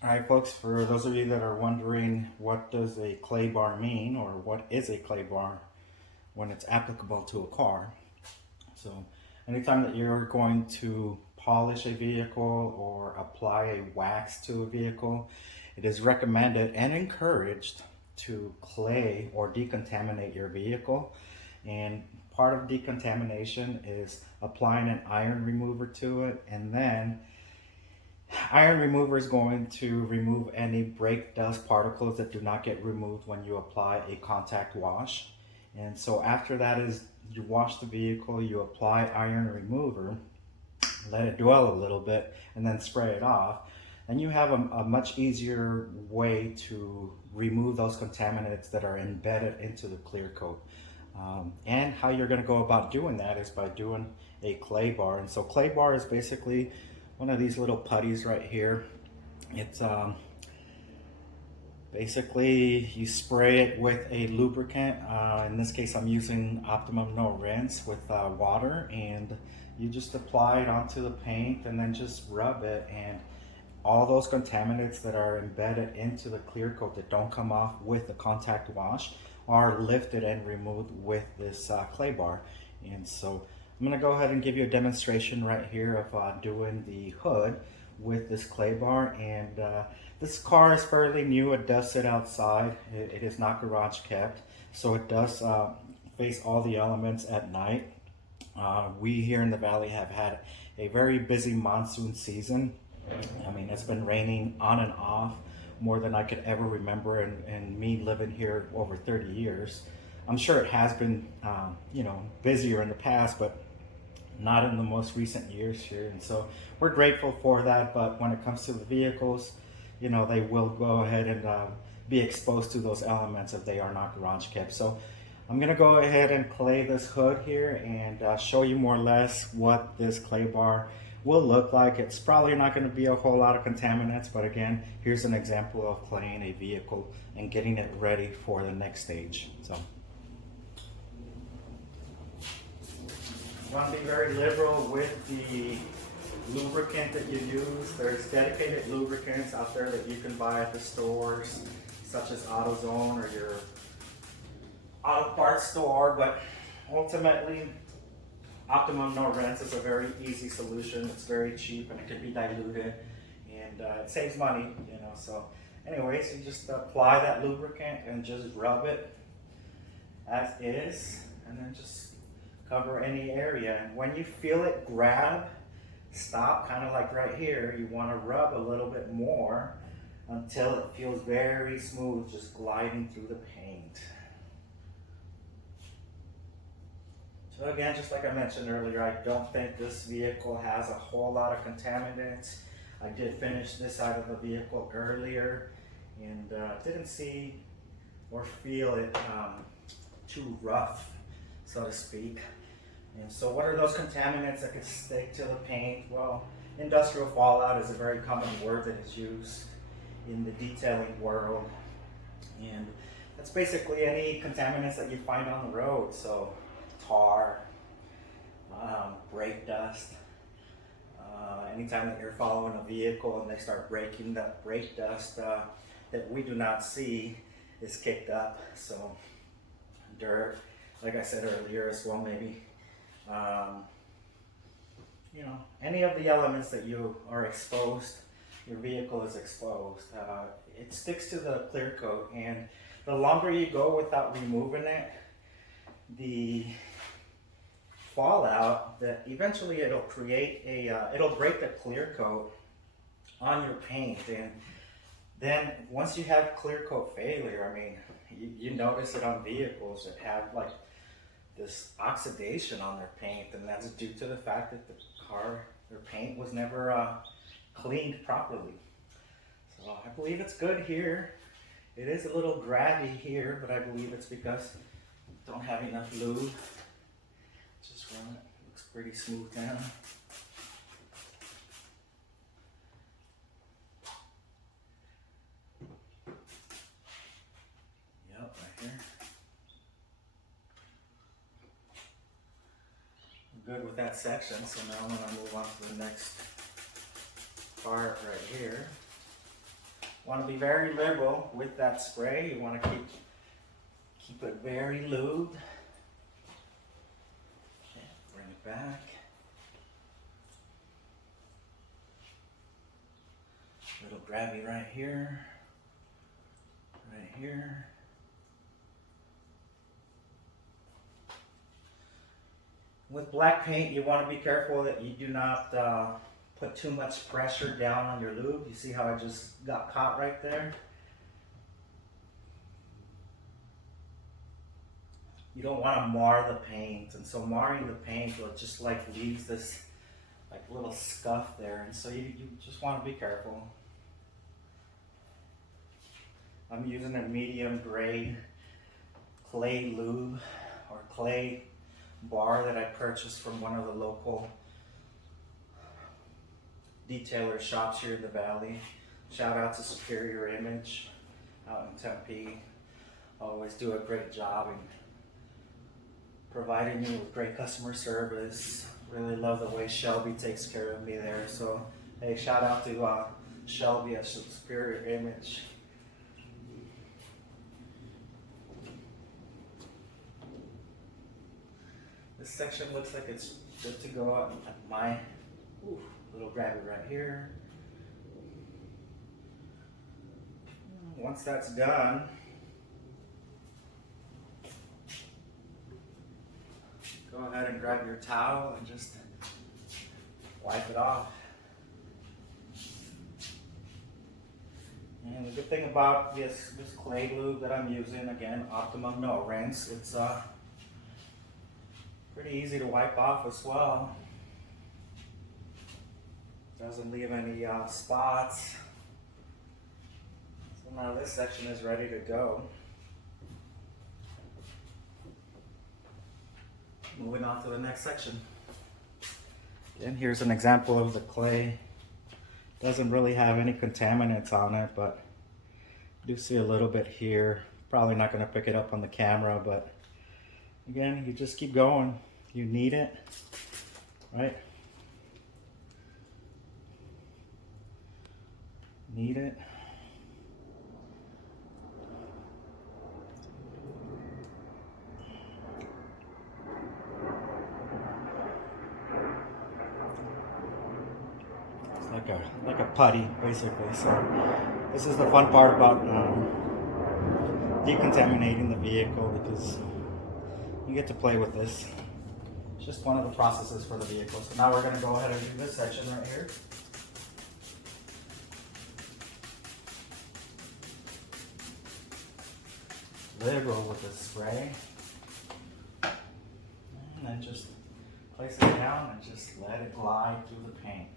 All right, folks, for those of you that are wondering what does a clay bar mean or what is a clay bar when it's applicable to a car. So anytime that you're going to polish a vehicle or apply a wax to a vehicle, it is recommended and encouraged to clay or decontaminate your vehicle. And part of decontamination is applying an iron remover to it, and then iron remover is going to remove any brake dust particles that do not get removed when you apply a contact wash. And so after that is you wash the vehicle, you apply iron remover, let it dwell a little bit, and then spray it off. Then you have a much easier way to remove those contaminants that are embedded into the clear coat. And how you're going to go about doing that is by doing a clay bar. And so clay bar is basically one of these little putties right here. It's basically you spray it with a lubricant. In this case, I'm using Optimum No Rinse with water, and you just apply it onto the paint and then just rub it, and all those contaminants that are embedded into the clear coat that don't come off with the contact wash are lifted and removed with this clay bar. And so I'm going to go ahead and give you a demonstration right here of doing the hood with this clay bar. And this car is fairly new. It does sit outside. It is not garage kept, so it does face all the elements at night. We here in the valley have had a very busy monsoon season. I mean, it's been raining on and off more than I could ever remember, and me living here over 30 years. I'm sure it has been, busier in the past, but not in the most recent years here. And so we're grateful for that. But when it comes to the vehicles, they will go ahead and be exposed to those elements if they are not garage kept. So I'm gonna go ahead and clay this hood here and show you more or less what this clay bar will look like. It's probably not going to be a whole lot of contaminants, but again, here's an example of claying a vehicle and getting it ready for the next stage. So you want to be very liberal with the lubricant that you use. There's dedicated lubricants out there that you can buy at the stores, such as AutoZone or your auto parts store, but ultimately Optimum No Rinse is a very easy solution. It's very cheap and it can be diluted, and it saves money, So anyways, you just apply that lubricant and just rub it as is, and then just cover any area. And when you feel it grab, stop, kind of like right here. You want to rub a little bit more until it feels very smooth, just gliding through the paint. So again, just like I mentioned earlier, I don't think this vehicle has a whole lot of contaminants. I did finish this side of the vehicle earlier, and didn't see or feel it too rough, so to speak. And so what are those contaminants that could stick to the paint? Well, industrial fallout is a very common word that is used in the detailing world. And that's basically any contaminants that you find on the road. So tar, brake dust. Anytime that you're following a vehicle and they start braking, that brake dust that we do not see is kicked up. So dirt, like I said earlier as well, maybe any of the elements that you are exposed, your vehicle is exposed. It sticks to the clear coat, and the longer you go without removing it, the fallout, that eventually it'll create it'll break the clear coat on your paint. And then once you have clear coat failure, I mean, you notice it on vehicles that have like this oxidation on their paint, and that's due to the fact that their paint was never cleaned properly. So I believe it's good here. It is a little draggy here, but I believe it's because I don't have enough lube. Just run it. Looks pretty smooth now. Yep, right here. I'm good with that section, so now I'm going to move on to the next part right here. Want to be very liberal with that spray. You want to keep it very lubed. Okay, bring it back. Little grabby right here. Right here. With black paint, you want to be careful that you do not put too much pressure down on your lube. You see how I just got caught right there? You don't want to mar the paint, and so marring the paint will just like leaves this like little scuff there, and so you just want to be careful. I'm using a medium grade clay lube or clay bar that I purchased from one of the local detailer shops here in the valley. Shout out to Superior Image out in Tempe. Always do a great job in providing me with great customer service. Really love the way Shelby takes care of me there. So hey, shout out to Shelby at Superior Image. This section looks like it's good to go out. My little grabber right here. Once that's done, go ahead and grab your towel and just wipe it off. And the good thing about this clay lube that I'm using, again, Optimum No Rinse, it's pretty easy to wipe off as well. Doesn't leave any spots. So now this section is ready to go. Moving on to the next section. And here's an example of the clay. Doesn't really have any contaminants on it, but you do see a little bit here. Probably not going to pick it up on the camera, but again, you just keep going. You need it, right? Need it. It's like a putty, basically. So this is the fun part about decontaminating the vehicle, because you get to play with this. It's just one of the processes for the vehicle. So now we're going to go ahead and do this section right here. Liberal with the spray. And then just place it down and just let it glide through the paint.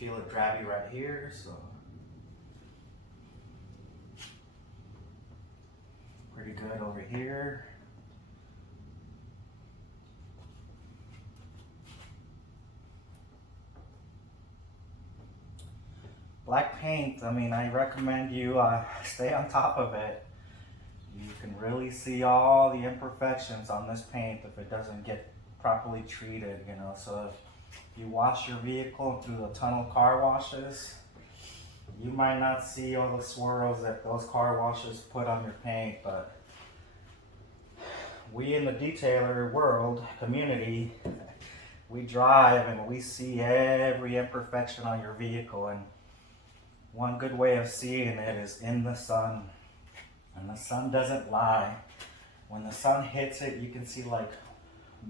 Feel it drabby right here, so pretty good over here. Black paint, I mean, I recommend you stay on top of it. You can really see all the imperfections on this paint if it doesn't get properly treated, you know. So if you wash your vehicle through the tunnel car washes, you might not see all the swirls that those car washes put on your paint, but we in the detailer world, community, we drive and we see every imperfection on your vehicle, and one good way of seeing it is in the sun. And the sun doesn't lie. When the sun hits it, you can see like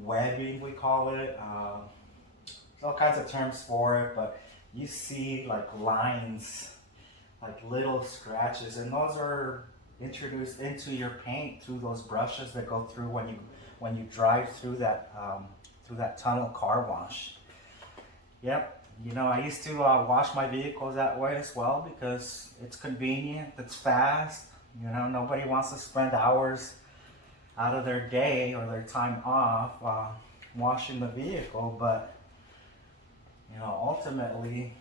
webbing, we call it. There's all kinds of terms for it, but you see like lines, like little scratches, and those are introduced into your paint through those brushes that go through when you drive through that tunnel car wash. Yep. You know, I used to wash my vehicles that way as well because it's convenient, it's fast. You know, nobody wants to spend hours out of their day or their time off washing the vehicle, but you know, ultimately,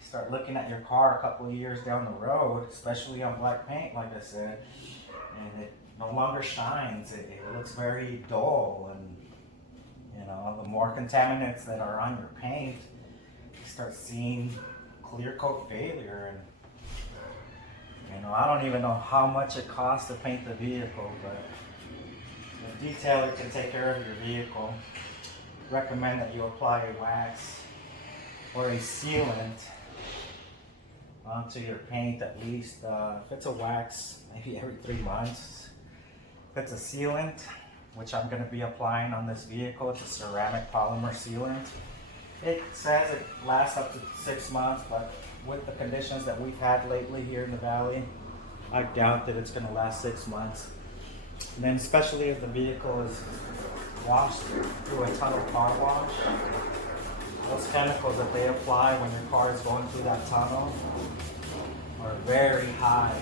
you start looking at your car a couple of years down the road, especially on black paint, like I said, and it no longer shines. It looks very dull, and you know, the more contaminants that are on your paint, start seeing clear coat failure, and You know, I don't even know how much it costs to paint the vehicle, but the detailer can take care of your vehicle. Recommend that you apply a wax or a sealant onto your paint at least. If it's a wax, maybe every 3 months. If it's a sealant, which I'm going to be applying on this vehicle, it's a ceramic polymer sealant. It says it lasts up to 6 months, but with the conditions that we've had lately here in the valley, I doubt that it's going to last 6 months. And then especially if the vehicle is washed through a tunnel car wash, those chemicals that they apply when your car is going through that tunnel are very high,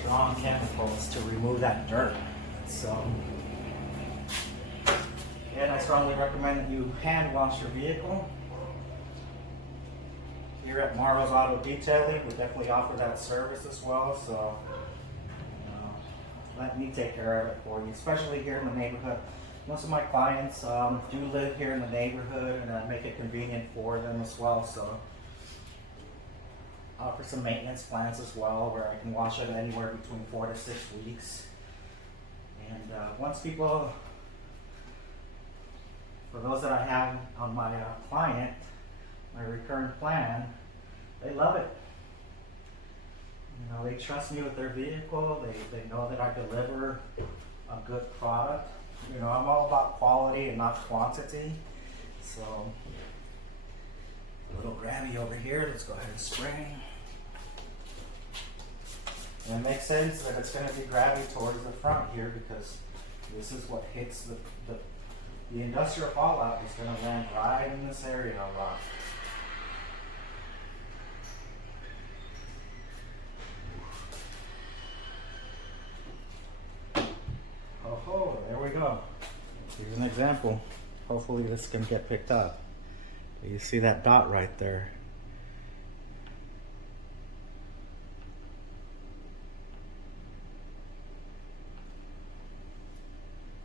strong chemicals to remove that dirt. So, and I strongly recommend that you hand wash your vehicle. Here at Marlo's Auto Detailing, we definitely offer that service as well. So, let me take care of it for you, especially here in the neighborhood. Most of my clients do live here in the neighborhood, and I make it convenient for them as well. So, I offer some maintenance plans as well, where I can wash it anywhere between 4 to 6 weeks. And once people, for those that I have on my client, my recurring plan, they love it. You know, they trust me with their vehicle. They know that I deliver a good product. You know, I'm all about quality and not quantity. So, a little grabby over here. Let's go ahead and spray. And it makes sense that it's going to be grabby towards the front here, because this is what hits the industrial fallout is going to land right in this area a lot. Oh, there we go. Here's an example. Hopefully this can get picked up. You see that dot right there?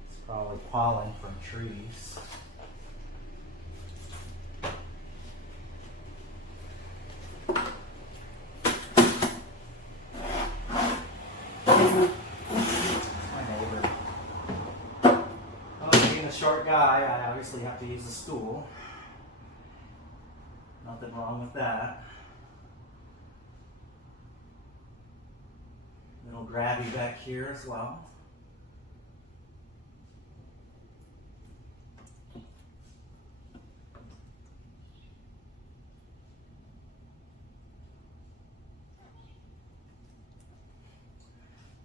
It's probably pollen from trees. Short guy, I obviously have to use a stool. Nothing wrong with that. Little grabby back here as well. I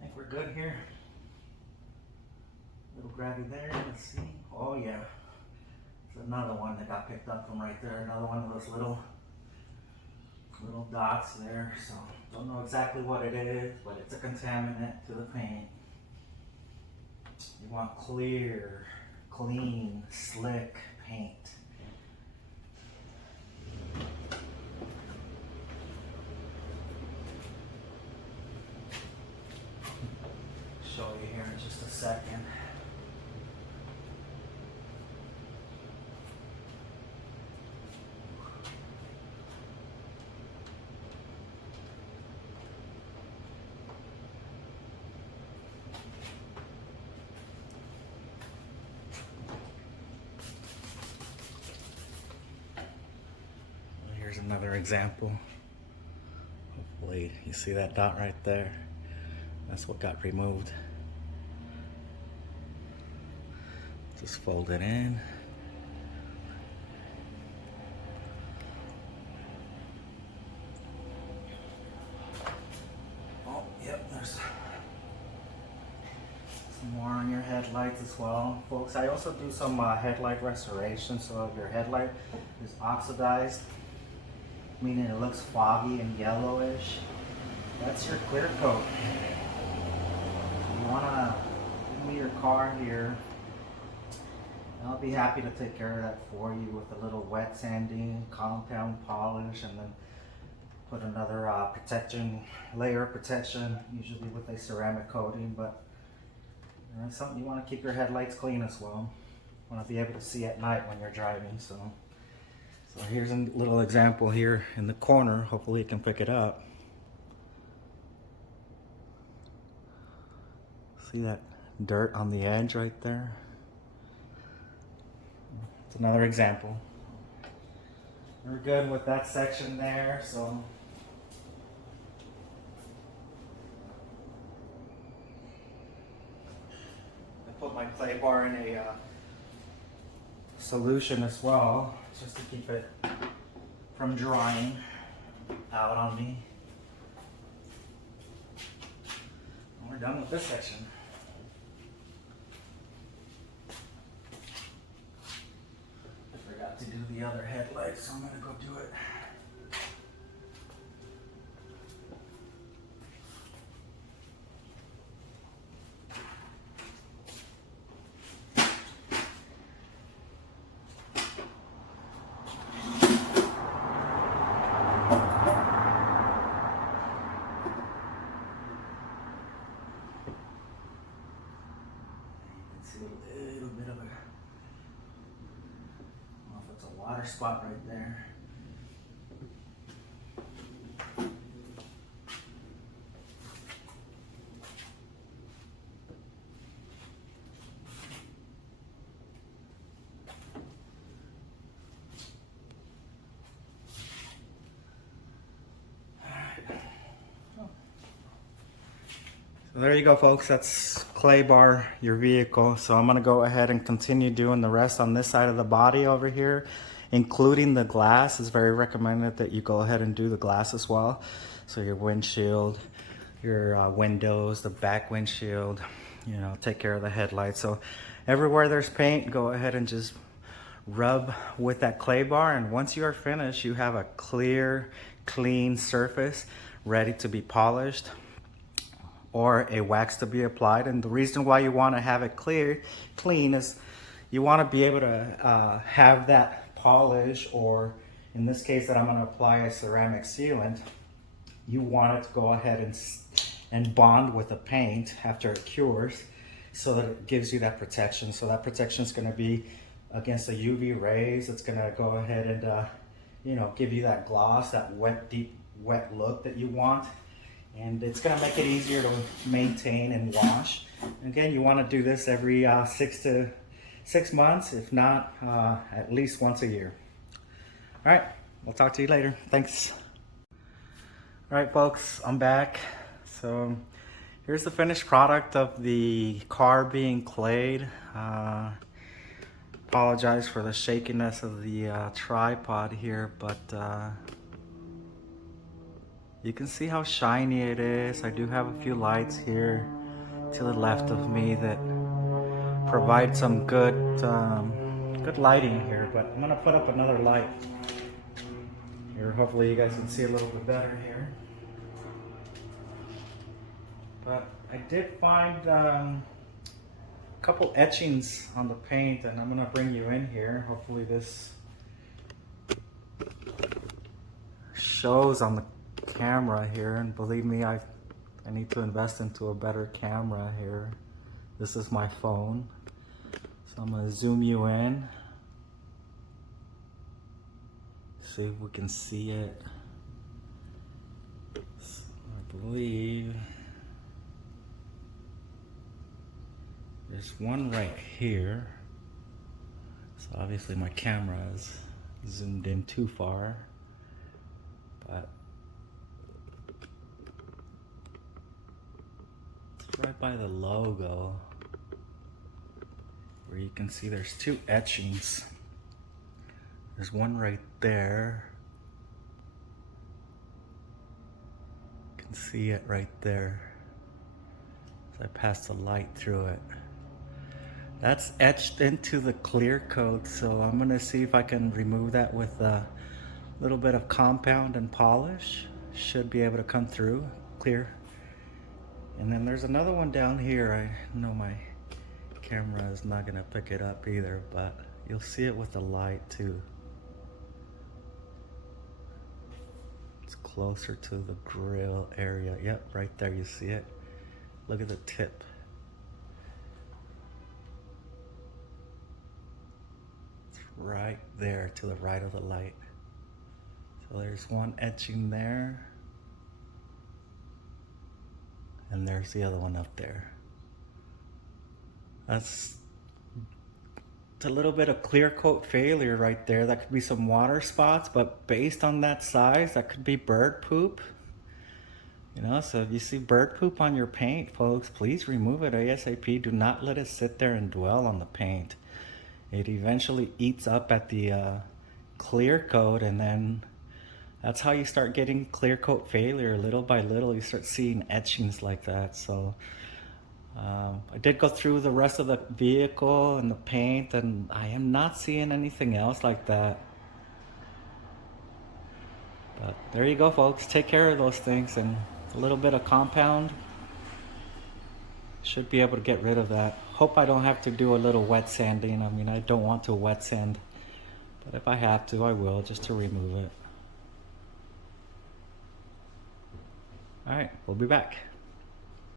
think we're good here. Little grabby there, let's see. Oh yeah, there's another one that got picked up from right there. Another one of those little dots there. So don't know exactly what it is, but it's a contaminant to the paint. You want clear, clean, slick paint. Show you here in just a second. Here's another example. Hopefully you see that dot right there. That's what got removed. Just fold it in. Oh, yep, there's some more on your headlights as well. Folks, I also do some headlight restoration. So if your headlight is oxidized, meaning it looks foggy and yellowish, that's your clear coat. You want to give me your car here, I'll be happy to take care of that for you with a little wet sanding, compound polish, and then put another layer of protection, usually with a ceramic coating. But it's something you want to keep your headlights clean as well. You want to be able to see at night when you're driving. So here's a little example here in the corner. Hopefully you can pick it up. See that dirt on the edge right there? It's another example. We're good with that section there, so I put my clay bar in a solution as well, just to keep it from drying out on me. And we're done with this section. I forgot to do the other headlight, so I'm gonna go do it. See a little bit of a, I don't know if it's a water spot right there. So there you go, folks. That's clay bar your vehicle. So I'm gonna go ahead and continue doing the rest on this side of the body over here, including the glass. It's very recommended that you go ahead and do the glass as well. So your windshield, your windows, the back windshield, you know, take care of the headlights. So everywhere there's paint, go ahead and just rub with that clay bar, and once you are finished, you have a clear, clean surface ready to be polished or a wax to be applied. And the reason why you want to have it clean is you want to be able to have that polish, or in this case that I'm going to apply a ceramic sealant, you want it to go ahead and bond with the paint after it cures, so that it gives you that protection. So that protection is going to be against the UV rays. It's going to go ahead and you know, give you that gloss, that wet, deep wet look that you want. And it's going to make it easier to maintain and wash. And again, you want to do this every 6 months, if not at least once a year. All right, we'll talk to you later. Thanks. All right, folks, I'm back. So here's the finished product of the car being clayed. Apologize for the shakiness of the tripod here, but you can see how shiny it is. I do have a few lights here to the left of me that provide some good good lighting here, but I'm gonna put up another light here. Hopefully you guys can see a little bit better here. But I did find a couple etchings on the paint, and I'm gonna bring you in here. Hopefully this shows on the camera here, and believe me, I need to invest into a better camera here. This is my phone, so I'm gonna zoom you in, see if we can see it. So I believe there's one right here. So obviously my camera is zoomed in too far, but right by the logo, where you can see there's two etchings. There's one right there. You can see it right there. So I passed the light through it. That's etched into the clear coat, so I'm gonna see if I can remove that with a little bit of compound and polish. Should be able to come through clear. And then there's another one down here. I know my camera is not gonna pick it up either, but you'll see it with the light too. It's closer to the grill area. Yep, right there, you see it. Look at the tip. It's right there to the right of the light. So there's one etching there. And there's the other one up there. That's a little bit of clear coat failure right there. That could be some water spots, but based on that size, that could be bird poop. You know, so if you see bird poop on your paint, folks, please remove it ASAP. Do not let it sit there and dwell on the paint. It eventually eats up at the clear coat, and then that's how you start getting clear coat failure. Little by little, you start seeing etchings like that. So I did go through the rest of the vehicle and the paint, and I am not seeing anything else like that. But there you go, folks. Take care of those things, and a little bit of compound should be able to get rid of that. Hope I don't have to do a little wet sanding. I mean, I don't want to wet sand, but if I have to, I will, just to remove it. All right, we'll be back.